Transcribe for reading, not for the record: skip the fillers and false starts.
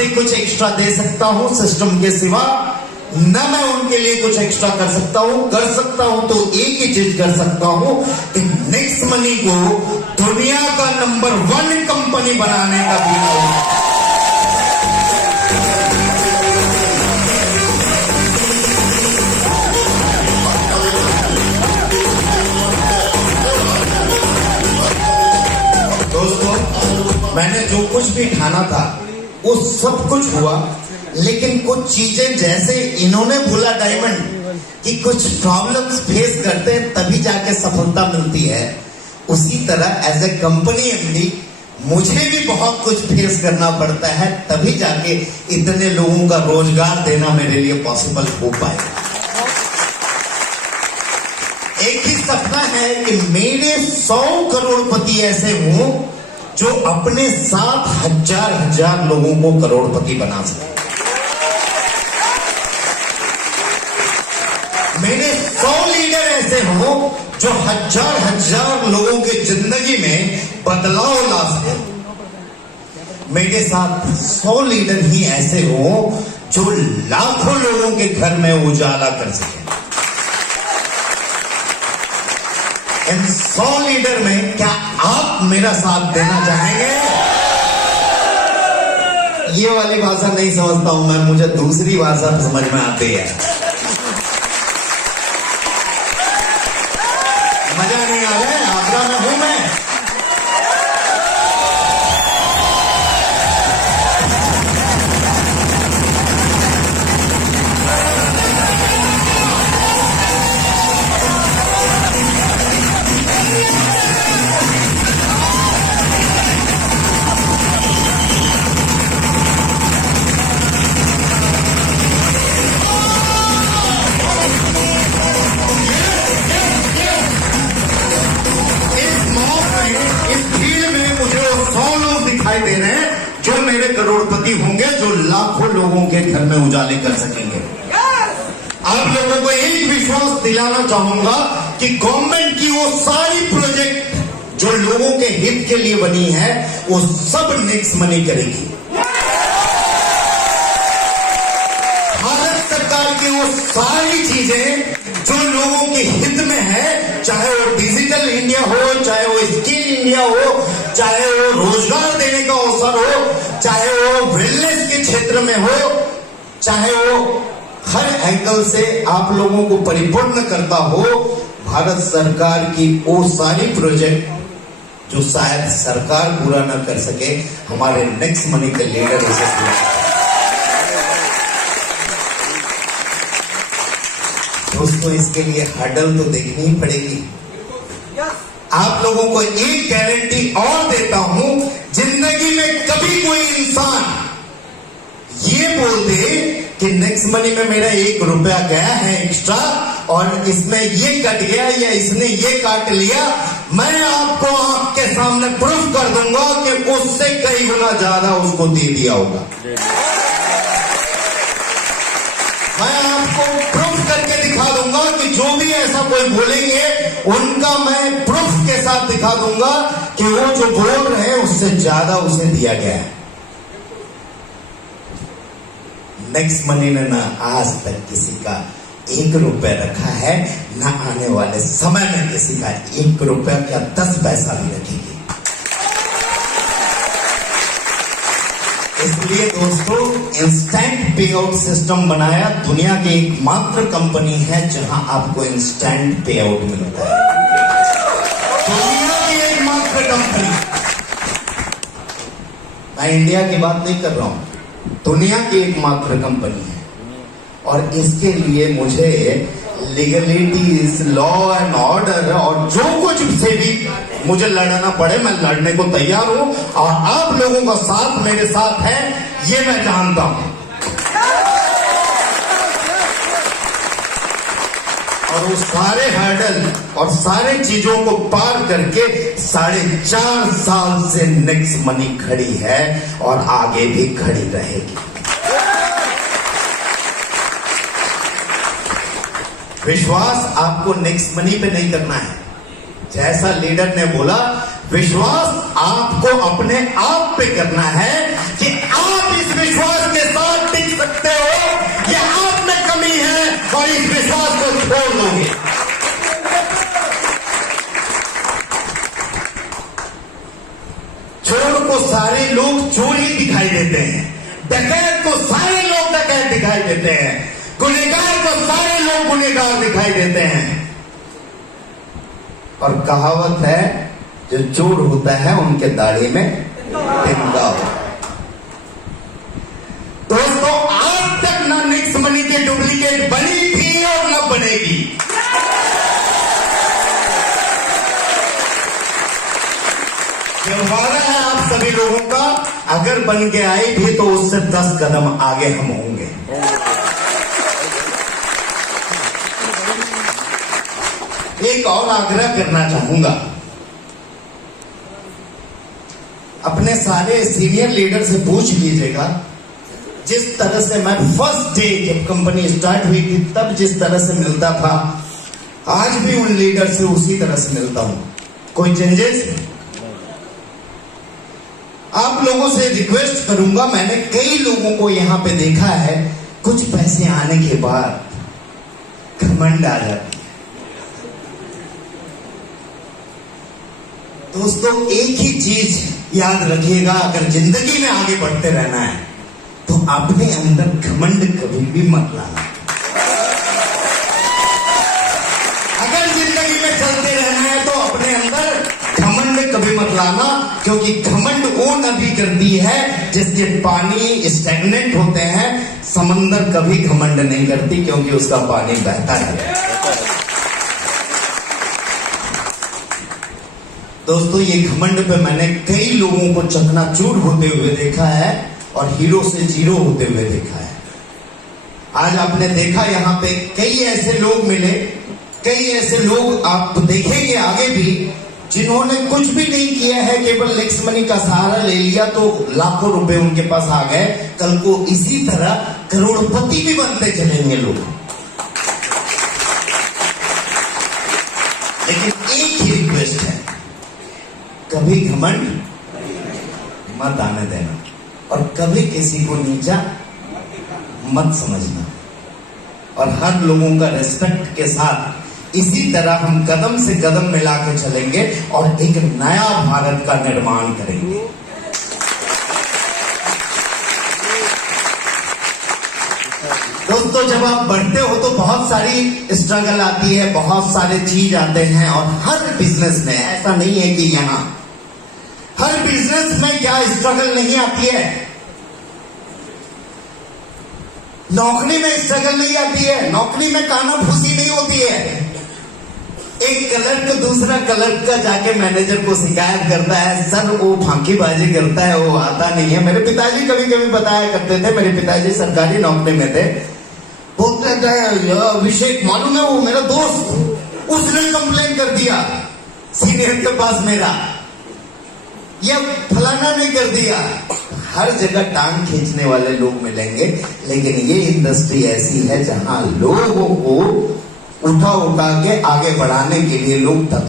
से कुछ एक्स्ट्रा दे सकता हूं सिस्टम के सिवा, न मैं उनके लिए कुछ एक्स्ट्रा कर सकता हूं तो एक ही चीज कर सकता हूं कि नेक्स्ट मनी को दुनिया का नंबर 1 कंपनी बनाने का बीड़ा उठाऊं। दोस्तों, मैंने जो कुछ भी ठाना था वो सब कुछ हुआ, लेकिन कुछ चीजें जैसे इन्होंने बोला डायमंड कि कुछ प्रॉब्लम्स फेस करते हैं तभी जाके सफलता मिलती है, उसी तरह एज ए कंपनी एमडी मुझे भी बहुत कुछ फेस करना पड़ता है तभी जाके इतने लोगों का रोजगार देना मेरे लिए पॉसिबल हो पाएगा। एक ही सपना है कि मेरे 100 करोड़पति ऐसे हों जो अपने साथ हजार लोगों को करोड़पति बना सके। मेरे 100 लीडर ऐसे हों जो हजार लोगों की जिंदगी में बदलाव ला सके। मेरे साथ 100 लीडर ही ऐसे हों जो लाखों लोगों के घर में उजाला कर सके। इन 100 लीडर में क्या आप मेरा साथ देना चाहेंगे? ये वाली भाषा नहीं समझता हूं मैं, मुझे दूसरी भाषा समझ में आती है। मजा नहीं आ रहा है? आगरा में हूं मैं। दे रहे हैं जो मेरे करोड़पति होंगे, जो लाखों लोगों के घर में उजाले कर सकेंगे। आप लोगों को एक विश्वास दिलाना चाहूंगा कि गवर्नमेंट की वो सारी प्रोजेक्ट जो लोगों के हित के लिए बनी है वो सब नेक्स्ट मनी करेगी। भारत सरकार की वो सारी चीजें जो लोगों के हित में है, चाहे वो डिजिटल इंडिया हो, चाहे वो स्किल इंडिया हो, चाहे वो रोजगार देने का अवसर हो, चाहे वो वेलनेस के क्षेत्र में हो, चाहे वो हर एंगल से आप लोगों को परिपूर्ण करता हो, भारत सरकार की वो सारी प्रोजेक्ट जो शायद सरकार पूरा न कर सके, हमारे नेक्स्ट मनी के लीडर उसे पूरा। दोस्तों, इसके लिए हर्डल तो देखनी ही पड़ेगी। आप लोगों को एक गारंटी और देता हूं, जिंदगी में कभी कोई इंसान ये बोल दे कि नेक्स्ट मनी में मेरा 1 रुपया गया है एक्स्ट्रा और इसमें ये कट गया या इसने ये काट लिया, मैं आपको आपके सामने प्रूफ कर दूंगा कि उससे कई गुना ज्यादा उसको दे दिया होगा। मैं आपको प्रूफ करके दिखा दूंगा कि जो भी ऐसा कोई बोलेंगे उनका मैं प्रूफ के साथ दिखा दूंगा कि वो जो बोल रहे हैं उससे ज्यादा उसे दिया गया है। नेक्स्ट मनी ने ना आज तक किसी का 1 रुपया रखा है, ना आने वाले समय में किसी का 1 रुपया या 10 पैसा भी रखेगी। इसलिए दोस्तों, इंस्टेंट पे आउट सिस्टम बनाया। दुनिया की एकमात्र कंपनी है जहां आपको इंस्टेंट पे आउट मिलता है। दुनिया की एकमात्र कंपनी, मैं इंडिया की बात नहीं कर रहा हूं, दुनिया की एकमात्र कंपनी है। और इसके लिए मुझे लीगलिटीज, लॉ एंड ऑर्डर और जो कुछ से भी मुझे लड़ना पड़े, मैं लड़ने को तैयार हूं। और आप लोगों का साथ मेरे साथ है, ये मैं जानता हूं। और वो सारे हर्डल और सारे चीजों को पार करके 4.5 साल से नेक्स्ट मनी खड़ी है और आगे भी खड़ी रहेगी। विश्वास आपको नेक्स्ट मनी पे नहीं करना है, जैसा लीडर ने बोला, विश्वास आपको अपने आप पे करना है कि आप इस विश्वास देते हैं, डकैत को सारे लोग डकैत दिखाई देते हैं, गुनहगार को सारे लोग गुनहगार दिखाई देते हैं। और कहावत है, जो चोर होता है उनके दाढ़ी में तिनका होता है। दोस्तों, आज तक ना नेक्स्ट मनी की डुप्लीकेट बनी थी और ना बनेगी। जो वादा है आप सभी लोगों का, अगर बन के आई भी तो उससे 10 कदम आगे हम होंगे। एक और आग्रह करना चाहूंगा, अपने सारे सीनियर लीडर से पूछ लीजिएगा, जिस तरह से मैं फर्स्ट डे जब कंपनी स्टार्ट हुई थी तब जिस तरह से मिलता था, आज भी उन लीडर से उसी तरह से मिलता हूं। कोई चेंजेस? आप लोगों से रिक्वेस्ट करूंगा, मैंने कई लोगों को यहां पे देखा है, कुछ पैसे आने के बाद घमंड आ जाती है। दोस्तों, एक ही चीज याद रखिएगा, अगर जिंदगी में आगे बढ़ते रहना है तो अपने अंदर घमंड कभी भी मत लाना। अगर जिंदगी में चलते रहना है तो अपने अंदर घमंड कभी मत लाना, क्योंकि घमंड वो नदी करती है जिसके पानी स्टैग्नेंट होते हैं। समंदर कभी घमंड नहीं करती क्योंकि उसका पानी बहता है। दोस्तों, ये घमंड पे मैंने कई लोगों को चकनाचूर होते हुए देखा है और हीरो से जीरो होते हुए देखा है। आज आपने देखा यहाँ पे कई ऐसे लोग मिले, कई ऐसे लोग आप देखेंगे आगे भी, जिन्होंने कुछ भी नहीं किया है, केवल नेक्स्ट मनी का सहारा ले लिया तो लाखों रुपए उनके पास आ गए। कल को इसी तरह करोड़पति भी बनते चलेंगे लोग। लेकिन एक ही रिक्वेस्ट है, कभी घमंड मत आने देना और कभी किसी को नीचा मत समझना, और हर लोगों का रिस्पेक्ट के साथ इसी तरह हम कदम से कदम मिला के चलेंगे और एक नया भारत का निर्माण करेंगे। दोस्तों, जब आप बढ़ते हो तो बहुत सारी स्ट्रगल आती है, बहुत सारे चीज आते हैं, और हर बिजनेस में ऐसा नहीं है कि यहाँ हर बिजनेस में क्या स्ट्रगल नहीं आती है। नौकरी में स्ट्रगल नहीं आती है, नौकरी में कानाफूसी नहीं होती है। एक क्लर्क दूसरा क्लर्क का जाके मैनेजर को शिकायत करता है, सर वो फांकीबाजी करता है, वो आता नहीं है। मेरे पिताजी कभी कभी बताया करते थे, मेरे पिताजी सरकारी नौकरी में थे, बोलते थे, अभिषेक मालूम है वो मेरा दोस्त, उसने कंप्लेन कर दिया सीनियर के पास मेरा, ये फलाना ने कर दिया। हर जगह टांग खींचने वाले लोग मिलेंगे, लेकिन ये इंडस्ट्री ऐसी है जहां लोगों को उठा के आगे बढ़ाने के लिए लोग